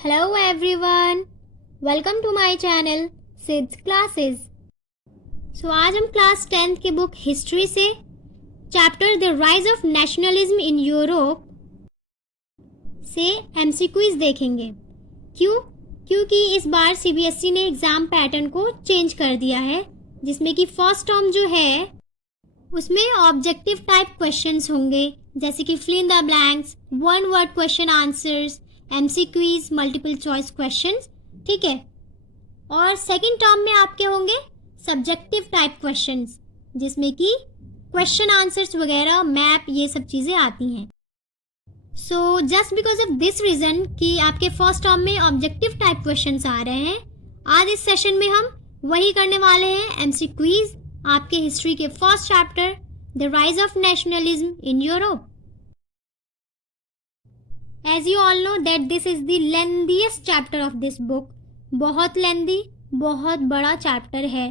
Hello everyone, welcome to my channel Sid's Classes. So आज हम class 10th की book history से chapter the rise of nationalism in Europe से MCQs देखेंगे। क्योंकि इस बार सीबीएसई ने एग्जाम पैटर्न को चेंज कर दिया है, जिसमें कि फर्स्ट टर्म जो है उसमें ऑब्जेक्टिव टाइप क्वेश्चंस होंगे, जैसे कि fill in the blanks, one word question answers, MCQs, multiple choice questions, ठीक है। और सेकंड टर्म में आपके होंगे सब्जेक्टिव टाइप क्वेश्चंस, जिसमें कि क्वेश्चन आंसर्स वगैरह, मैप, ये सब चीज़ें आती हैं। So just because of this reason कि आपके फर्स्ट टर्म में ऑब्जेक्टिव टाइप क्वेश्चंस आ रहे हैं, आज इस सेशन में हम वही करने वाले हैं, एमसीक्यूज, आपके हिस्ट्री के first chapter the rise of nationalism in Europe. As you all know that this is the lengthiest chapter of this book. बहुत लेंदी, बहुत बड़ा चैप्टर है।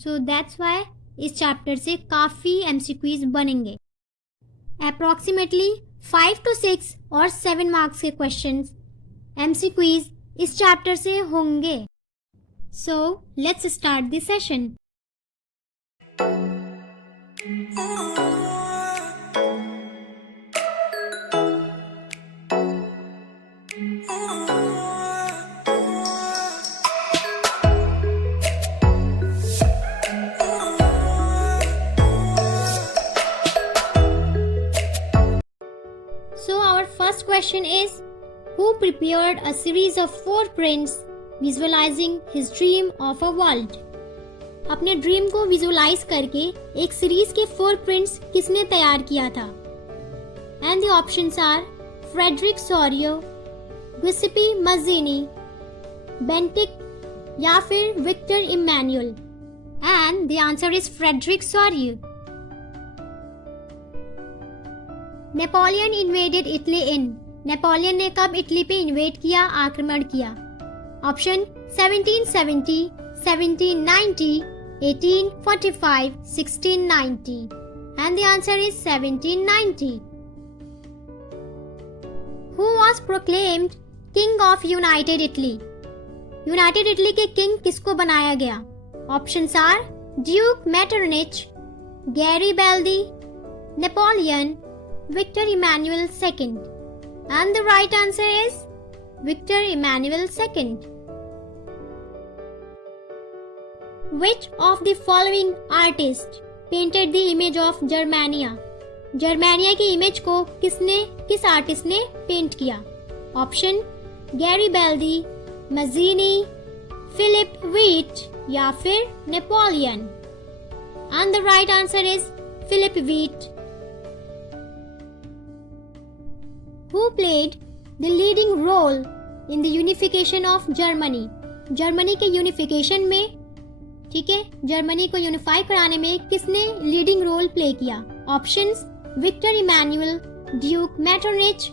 So that's why इस चैप्टर से काफ़ी MCQs बनेंगे। Approximately 5 to 6 और 7 मार्क्स के क्वेश्चंस MCQs इस चैप्टर से होंगे। So let's start the session. So our first question is, who prepared a series of 4 prints visualizing his dream of a world? अपने ड्रीम को विजुलाइज करके एक सीरीज के 4 प्रिंट्स किसने तैयार किया था? And the options are Frederic Sorrieu, Giuseppe Mazzini, Bentinck या फिर Victor Emmanuel. And the answer is Frederic Sorrieu. Napoleon invaded Italy in, Napoleon ने कब इटली पे इन्वेड किया, आक्रमण किया? Option 1770, 1790, 1845, 1690। And the answer is 1790। Who was proclaimed King of United Italy? United Italy के king किसको बनाया गया? Options are Duke Metternich, Garibaldi, Napoleon, Victor Emmanuel II. And the right answer is Victor Emmanuel II. Which of the following artists painted the image of Germania? Germania की image को किस artist ने paint किया? Option Garibaldi, Mazzini, Philip Veit या फिर Napoleon. And the right answer is Philip Veit. Who played the leading role in the unification of Germany? Germany के unification में, ठीक है, जर्मनी को यूनिफाई कराने में किसने लीडिंग रोल प्ले किया? Options Victor Emmanuel, Duke Metternich,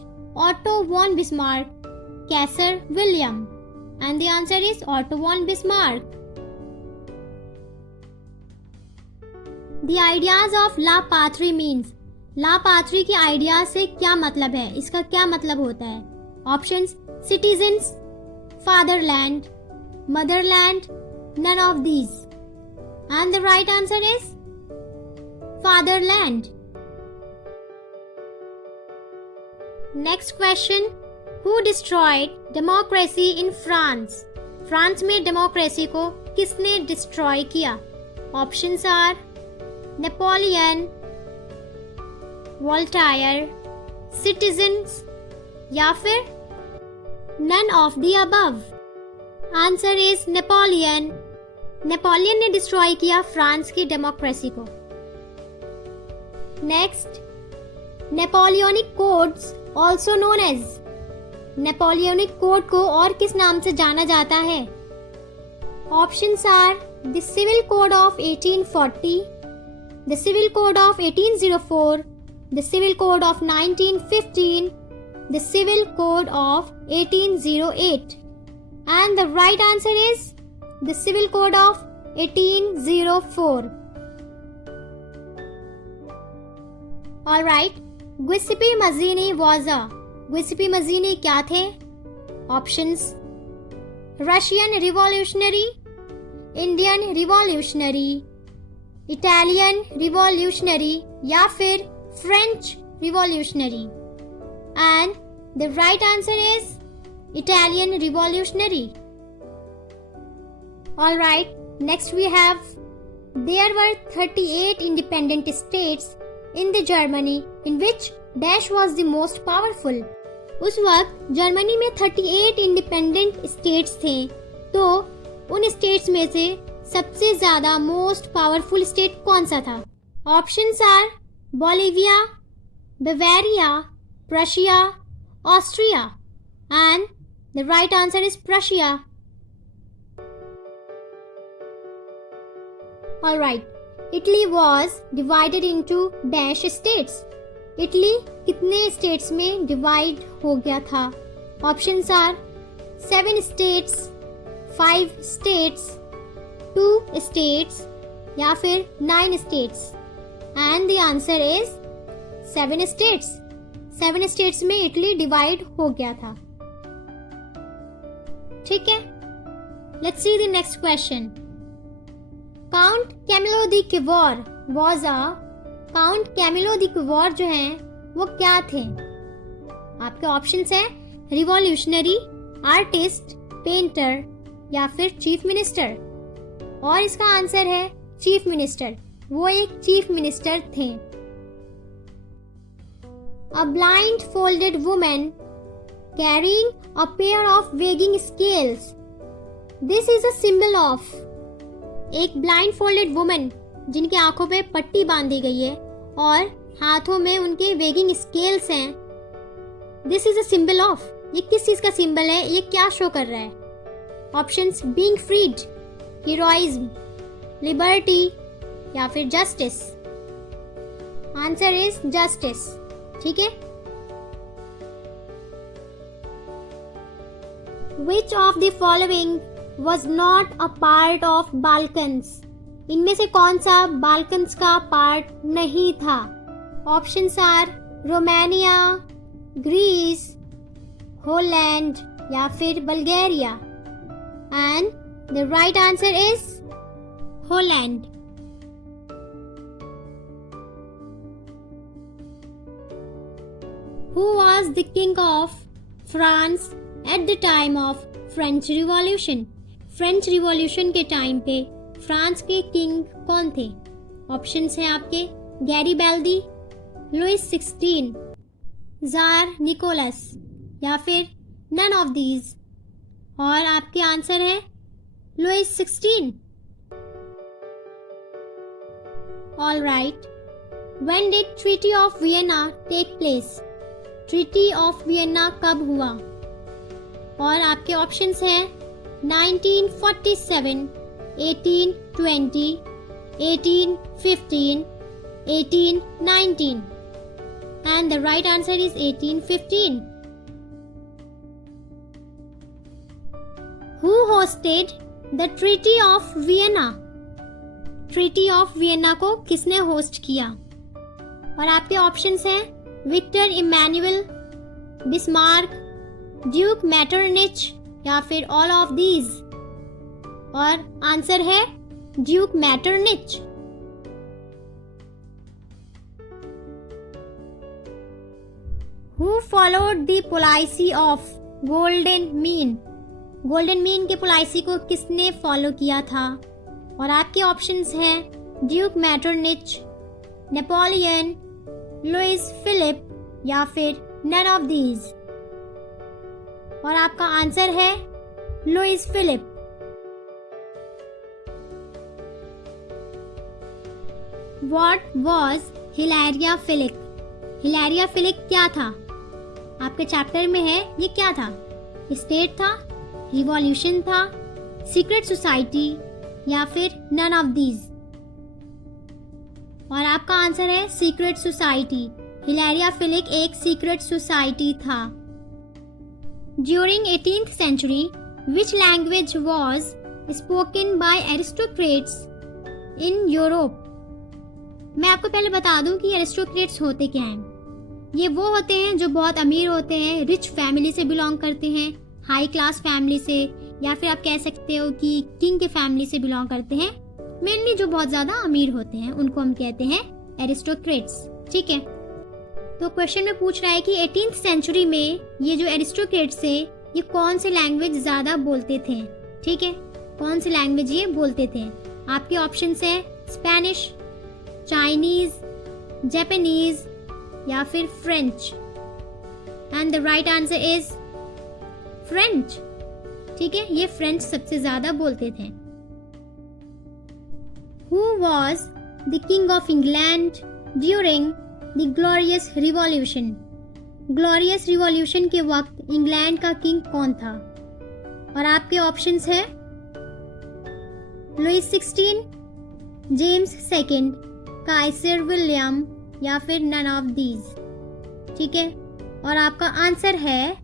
Otto von Bismarck, Kaiser William. And the answer is Otto von Bismarck. The ideas of La Patrie means, La Patrie के idea से क्या मतलब है, इसका क्या मतलब होता है? Options citizens, fatherland, motherland, none of these. And the right answer is fatherland. Next question, who destroyed democracy in France? France में डेमोक्रेसी को किसने डिस्ट्रॉय किया? Options are Napoleon, Voltaire, citizens या फिर none of the above. Answer is Napoleon. Napoleon ने destroy किया France की democracy को। Next, Napoleonic codes also known as, Napoleonic code को और किस नाम से जाना जाता है? Options are the civil code of 1840, the civil code of 1804, the Civil Code of 1915, the Civil Code of 1808. And the right answer is the Civil Code of 1804. Alright, Giuseppe Mazzini was a, Giuseppe Mazzini क्या थे? Options Russian revolutionary, Indian revolutionary, Italian revolutionary या फिर French revolutionary. And the right answer is Italian revolutionary. Alright, next we have, there were 38 independent states in the Germany in which dash was the most powerful. उस वक्त Germany में 38 independent states थे, तो उन states में से सबसे ज्यादा मोस्ट पावरफुल स्टेट कौन सा था? Options are Bolivia, Bavaria, Prussia, Austria and the right answer is Prussia. Alright, Italy was divided into dash states. Italy कितने स्टेट्स में डिवाइड हो गया था? Options are 7 states, 5 states, 2 states या फिर 9 states. And the answer is 7 states. 7 states में Italy divide हो गया था। ठीक है, let's see the next question. Count Camillo de Cavour was a, count Camillo de क्यूवोर जो हैं वो क्या थे? आपके ऑप्शंस हैं रिवॉल्यूशनरी, आर्टिस्ट, पेंटर या फिर चीफ मिनिस्टर। और इसका आंसर है चीफ मिनिस्टर। वो एक चीफ मिनिस्टर थे। A blind folded woman carrying a pair of weighing scales, this is a symbol of. एक ब्लाइंड फोल्डेड वुमन जिनकी आंखों पे पट्टी बांधी गई है और हाथों में उनके वेगिंग स्केल्स हैं, this is a symbol of. ये किस चीज का सिंबल है? ये क्या शो कर रहा है? Options being freed, heroism, liberty या फिर जस्टिस। Answer is justice. ठीक है, which of the following was not a part of Balkans? इनमें से कौन सा बाल्कन्स का पार्ट नहीं था? Options are Romania, Greece, Holland या फिर Bulgaria. And the right answer is Holland. Who was the king of France at the time of French Revolution? French revolution के टाइम पे फ्रांस के किंग कौन थे? ऑप्शंस हैं आपके गैरीबैल्दी, लुइस 16, जार निकोलस या फिर नन ऑफ दीज। और आपके आंसर है Louis 16। All right, when did treaty of Vienna take place? Treaty of Vienna कब हुआ? और आपके ऑप्शंस हैं 1947, 1820, 1815, 1819 and the right answer is 1815. Who hosted the Treaty of Vienna? Treaty of Vienna को किसने होस्ट किया? और आपके ऑप्शंस हैं Victor Emmanuel, Bismarck, Duke Metternich या फिर ऑल ऑफ दीज। और आंसर है Duke Metternich. Who followed the policy of golden mean? Golden mean के पॉलिसी को किसने फॉलो किया था? और आपके ऑप्शंस हैं Duke Metternich, Napoleon, Louis Philippe या फिर नन ऑफ दीज। और आपका आंसर है लुइस फिलिप। What was हिलेरिया फिलिक? हिलेरिया फिलिक क्या था? आपके चैप्टर में है ये क्या था? स्टेट था, रिवॉल्यूशन था, सीक्रेट सोसाइटी या फिर नन ऑफ दीज। और आपका आंसर है सीक्रेट सोसाइटी। हिलेरिया फिलिक एक सीक्रेट सोसाइटी था। During 18th century, which language was spoken by aristocrats in Europe? मैं आपको पहले बता दूं कि एरिस्टोक्रेट्स होते क्या हैं। ये वो होते हैं जो बहुत अमीर होते हैं, रिच फैमिली से बिलोंग करते हैं हाई क्लास फैमिली से, या फिर आप कह सकते हो कि किंग के फैमिली से बिलोंग करते हैं। मेनली जो बहुत ज़्यादा अमीर होते हैं उनको हम कहते हैं एरिस्टोक्रेट्स। ठीक है, तो क्वेश्चन में पूछ रहा है कि 18th सेंचुरी में ये जो एरिस्टोक्रेट्स है ये कौन से लैंग्वेज ज़्यादा बोलते थे। ठीक है, कौन सी लैंग्वेज ये बोलते थे। आपके ऑप्शंस है स्पेनिश, चाइनीज, जापानीज या फिर French. And the right answer is French. ठीक है, ये फ्रेंच सबसे ज्यादा बोलते थे। Who was the king of England during the Glorious Revolution? Glorious revolution के वक्त इंग्लैंड का किंग कौन था? और आपके ऑप्शंस है Louis 16, James second, Kaiser William या फिर नन ऑफ दीज। ठीक है, और आपका आंसर है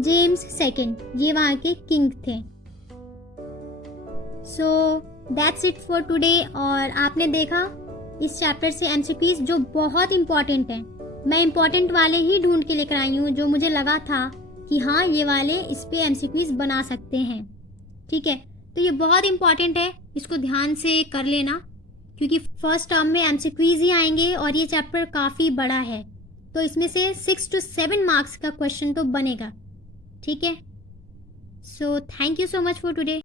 जेम्स सेकंड, ये वहाँ के किंग थे। So that's it for today. और आपने देखा इस चैप्टर से एमसीक्यूज जो बहुत इंपॉर्टेंट हैं, मैं इंपॉर्टेंट वाले ही ढूंढ के लेकर आई हूँ जो मुझे लगा था कि हाँ ये वाले इस पे एमसीक्यूज बना सकते हैं। ठीक है, तो ये बहुत इंपॉर्टेंट है, इसको ध्यान से कर लेना क्योंकि फर्स्ट टर्म में एमसीक्यूज ही आएंगे और ये चैप्टर काफ़ी बड़ा है, तो इसमें से 6 to 7 मार्क्स का क्वेश्चन तो बनेगा। ठीक है, so thank you so much for today.